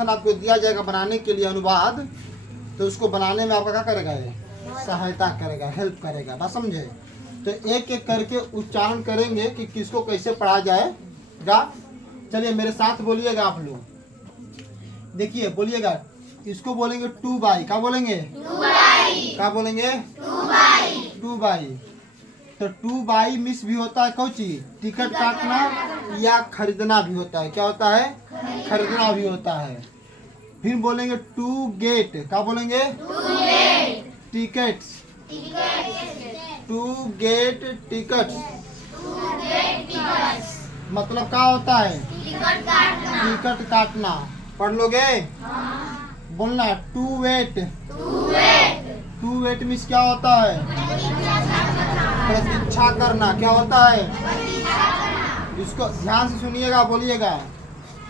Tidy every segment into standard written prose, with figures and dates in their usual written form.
आपको दिया जाएगा बनाने के लिए अनुवाद, तो उसको बनाने में आपका क्या करेगा, ये सहायता करेगा, हेल्प करेगा। बात समझे? तो एक एक करके उच्चारण करेंगे कि किसको कैसे पढ़ा जाएगा। चलिए मेरे साथ बोलिएगा आप लोग। देखिए बोलिएगा, इसको बोलेंगे 2 बाई। क्या बोलेंगे? 2 बाई। क्या बोलेंगे? 2 बाई। 2 बाई। तो 2 बाई मिस भी होता है कौची, टिकट काटना या खरीदना भी होता है। क्या होता है? खरीदना भी होता है। फिर बोलेंगे 2 गेट। क्या बोलेंगे? 2 गेट टिकट्स। 2 gate tickets. मतलब क्या होता है? टिकट काटना। पढ़ लोगे? बोलना 2 वेट। 2 वेट मिस क्या होता है? प्रतीक्षा करना। क्या होता है? इसको ध्यान से सुनिएगा, बोलिएगा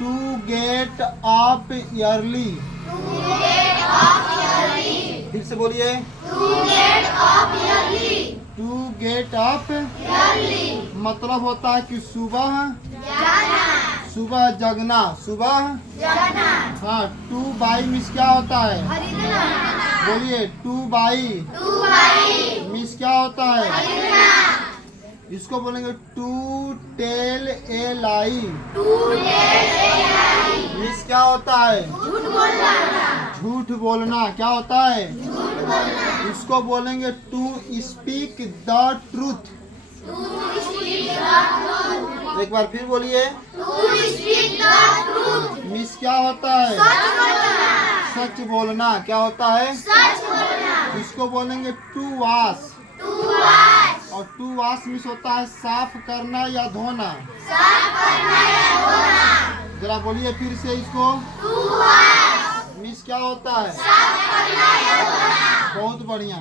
2 गेट अप ईयरली। फिर से बोलिए 2 गेट अप मतलब होता है कि सुबह जगना। हाँ 2 बाई मिस क्या होता है? बोलिए 2 बाई मिस क्या होता है? इसको बोलेंगे 2 टेल ए लाई। मिस क्या होता है? झूठ बोलना। क्या होता है? इसको बोलेंगे 2 स्पीक द ट्रूथ। एक बार फिर बोलिए, मिस क्या होता है? सच बोलना। क्या होता है? इसको बोलेंगे 2 वॉश। और 2 वॉश मिस होता है साफ करना या धोना। जरा बोलिए फिर से इसको, मिस क्या होता है? बहुत बढ़िया।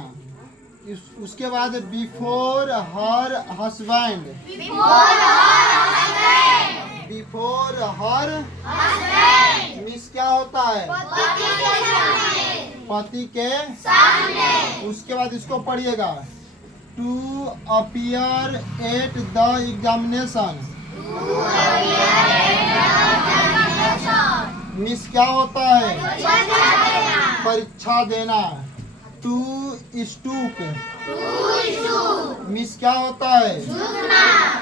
उसके बाद before her husband. Before her miss क्या होता है? पति के सामने। उसके बाद इसको पढ़िएगा 2 appear at the examination. Miss क्या होता है? परीक्षा देना। 2 स्टूक मिस क्या होता है?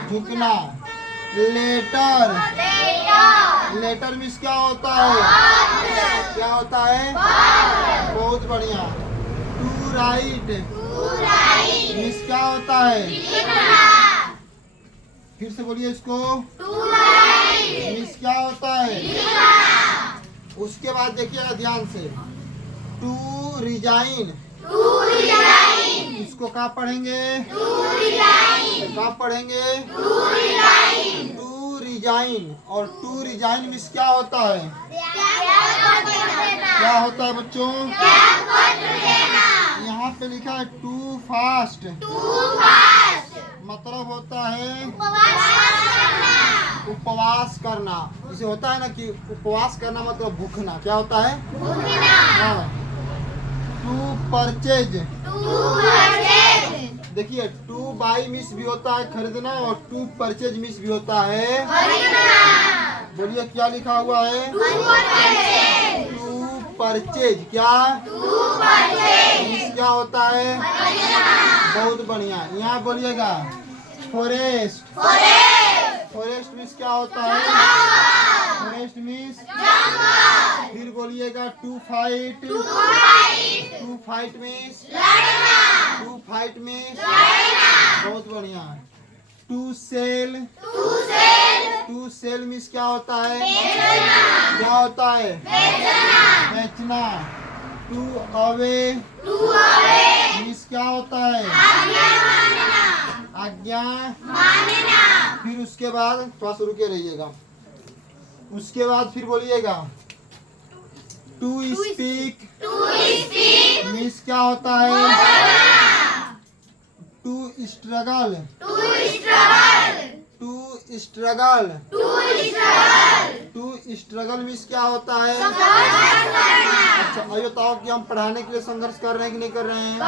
झुकना। लेटर मिस क्या होता है? क्या होता है? बहुत बढ़िया। 2 राइट मिस क्या होता है? फिर से बोलिए इसको, मिस क्या होता है? उसके बाद देखिएगा ध्यान से 2 रिजाइन। इसको क्या पढ़ेंगे? क्या पढ़ेंगे? 2 रिजाइन। और 2 रिजाइन मिस क्या होता है? क्या होता है बच्चों? यहाँ पे लिखा है 2 फास्ट। मतलब होता है उपवास करना। इसे होता है ना कि उपवास करना मतलब भूखना। क्या होता है? हाँ। 2 परचेज। देखिए 2 बाई मिस भी होता है खरीदना, और 2 परचेज मिस भी होता है बोलिए क्या लिखा हुआ है? 2 परचेज। क्या मिस क्या होता है? बहुत बढ़िया। यहाँ बोलिएगा फॉरेस्ट। फॉरेस्ट मिस क्या होता है? Forest miss. फिर बोलिएगा 2 fight. 2 fight miss. 2 fight miss. बहुत बढ़िया। 2 सेल। 2 सेल मिस क्या होता है? क्या होता है? बेचना। 2 अवे मिस क्या होता है? आज्ञा। फिर उसके बाद थोड़ा सा रुके रहिएगा। उसके बाद फिर बोलिएगा 2 स्पीक मिस क्या होता है? 2 स्ट्रगल। 2 स्ट्रगल मिस क्या होता है? अच्छा ये बताओ कि हम पढ़ाने के लिए संघर्ष कर रहे हैं कि नहीं कर रहे हैं?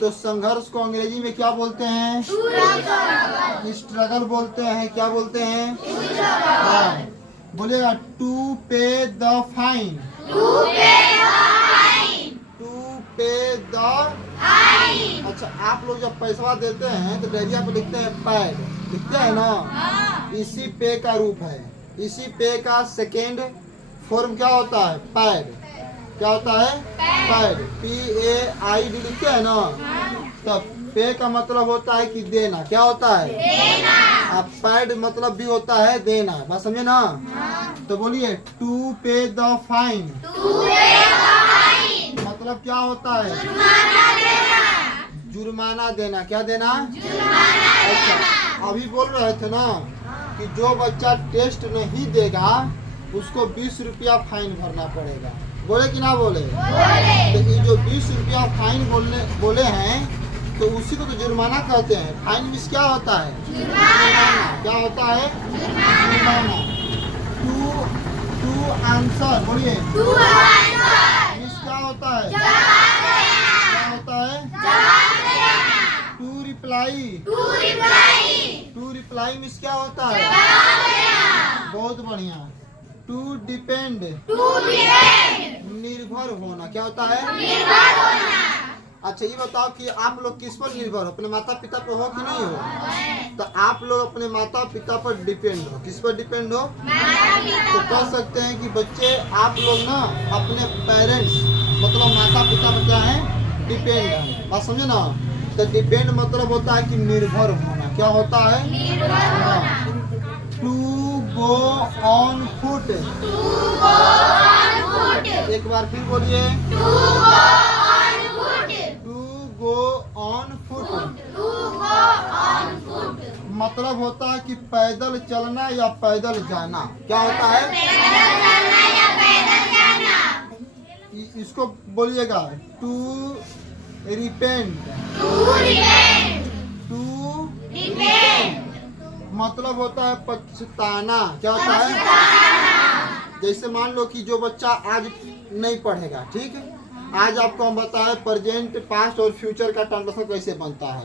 तो संघर्ष को अंग्रेजी में क्या बोलते हैं? स्ट्रगल बोलते हैं। क्या बोलते हैं? हाँ। बोलिएगा टू पे द फाइन। अच्छा, आप लोग जब पैसा देते हैं तो डायरिया पे लिखते हैं पैड, लिखते हैं ना। इसी पे का रूप है। इसी पे का सेकेंड फॉर्म क्या होता है? पैड। क्या होता है? पैड। PAID लिखते हैं ना। तब पे का मतलब होता है कि देना। क्या होता है? देना। अब पैड मतलब भी होता है देना। बात समझे ना? तो बोलिए टू पे द फाइन। मतलब क्या होता है? जुर्माना देना। क्या देना? अच्छा, अभी बोल रहे थे ना कि जो बच्चा टेस्ट नहीं देगा उसको 20 रुपया फाइन भरना पड़ेगा। बोले कि ना बोले? तो ये जो 20 रुपया फाइन बोले हैं तो उसी को तो जुर्माना कहते हैं। फाइन मीन्स क्या होता है? जुर्माना। क्या होता है? जुर्माना। To answer. बोलिए मीन्स क्या होता है? क्या होता है? To reply. To reply means क्या होता है? बहुत बढ़िया। To depend. निर्भर होना। क्या होता है? निर्भर होना। अच्छा, ये बताओ कि आप लोग किस पर निर्भर हो? अपने माता पिता पर हो कि नहीं हो? तो आप लोग अपने माता पिता पर डिपेंड हो। किस पर डिपेंड हो? तो कह सकते हैं कि बच्चे आप लोग ना अपने पेरेंट्स मतलब माता पिता पर क्या है? डिपेंड है। बात समझे ना? तो डिपेंड मतलब होता है कि निर्भर होना। क्या होता है? To go on foot. एक बार फिर बोलिए टू गो ऑन फुट। मतलब होता है कि पैदल चलना या पैदल जाना। क्या होता है? इसको बोलिएगा टू रिपेंट। मतलब होता है पछताना। क्या होता है? जैसे मान लो कि जो बच्चा आज नहीं पढ़ेगा, ठीक है, आज आपको हम बताएं प्रेजेंट, पास्ट और फ्यूचर का ट्रांसलेशन कैसे बनता है।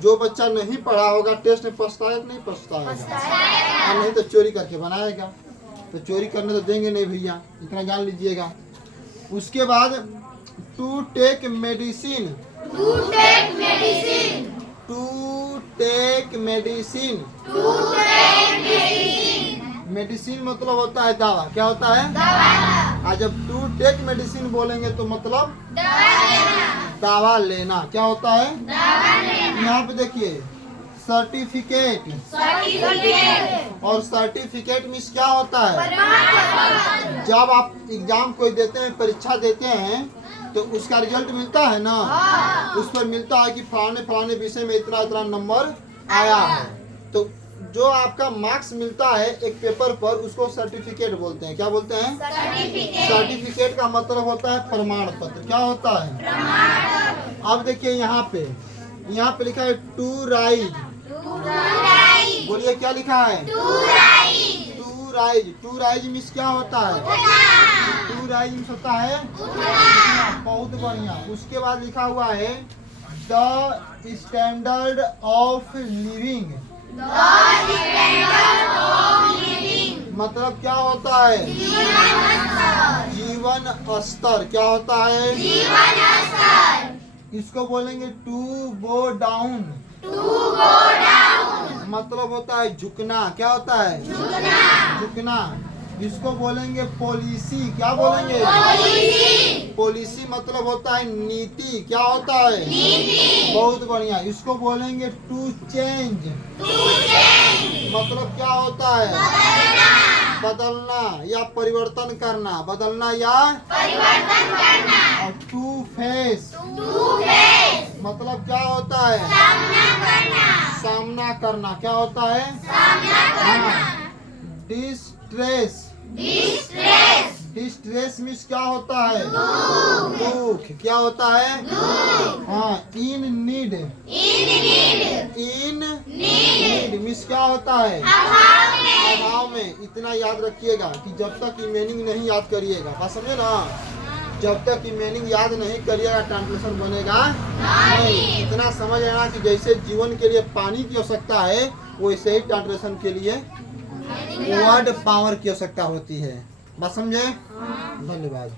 जो बच्चा नहीं पढ़ा होगा टेस्ट में पछताएगा कि नहीं पछताएगा? नहीं तो चोरी करके बनाएगा। तो चोरी करने तो देंगे नहीं भैया, इतना जान लीजिएगा। उसके बाद टू टेक मेडिसिन। मेडिसिन मतलब होता है दवा। क्या होता है? दवा। आज जब टू टेक मेडिसिन बोलेंगे तो मतलब दवा लेना। क्या होता है? यहाँ पे देखिए सर्टिफिकेट। और सर्टिफिकेट मीन्स क्या होता है? जब आप एग्जाम कोई देते हैं, परीक्षा देते हैं, तो उसका रिजल्ट मिलता है ना। उस पर मिलता है कि फलाने विषय में इतना इतना नंबर आया है। तो जो आपका मार्क्स मिलता है एक पेपर पर उसको सर्टिफिकेट बोलते हैं। क्या बोलते हैं? सर्टिफिकेट का मतलब होता है प्रमाण पत्र। क्या होता है? अब देखिए यहाँ पे लिखा है टू राइज। बोलिए क्या लिखा है? टू राइज मीन्स क्या होता है? टू राइज मीन्स होता है बहुत बढ़िया। उसके बाद लिखा हुआ है द स्टैंडर्ड ऑफ लिविंग। मतलब क्या होता है? जीवन स्तर। क्या होता है? इसको बोलेंगे टू गो डाउन। मतलब होता है झुकना। क्या होता है? झुकना। इसको बोलेंगे पॉलिसी। क्या बोलेंगे? पॉलिसी मतलब होता है नीति। क्या होता है? बहुत बढ़िया। इसको बोलेंगे टू चेंज। मतलब क्या होता है? बदलना या परिवर्तन करना। बदलना या परिवर्तन करना। और टू फेस मतलब क्या होता है? सामना करना। क्या होता है? डिस्ट्रेस मीन्स क्या होता है? दुख। क्या होता है? हाँ। इन नीड मीन्स क्या होता है? अभाव में। इतना याद रखिएगा कि जब तक ये मीनिंग नहीं याद करिएगा, बात समझे ना, जब तक ये मीनिंग याद नहीं करिएगा ट्रांसलेशन बनेगा नहीं। इतना समझ लेना कि जैसे जीवन के लिए पानी की आवश्यकता है वैसे ही ट्रांसलेशन के लिए वर्ड पावर की आवश्यकता होती है। बात समझे? धन्यवाद।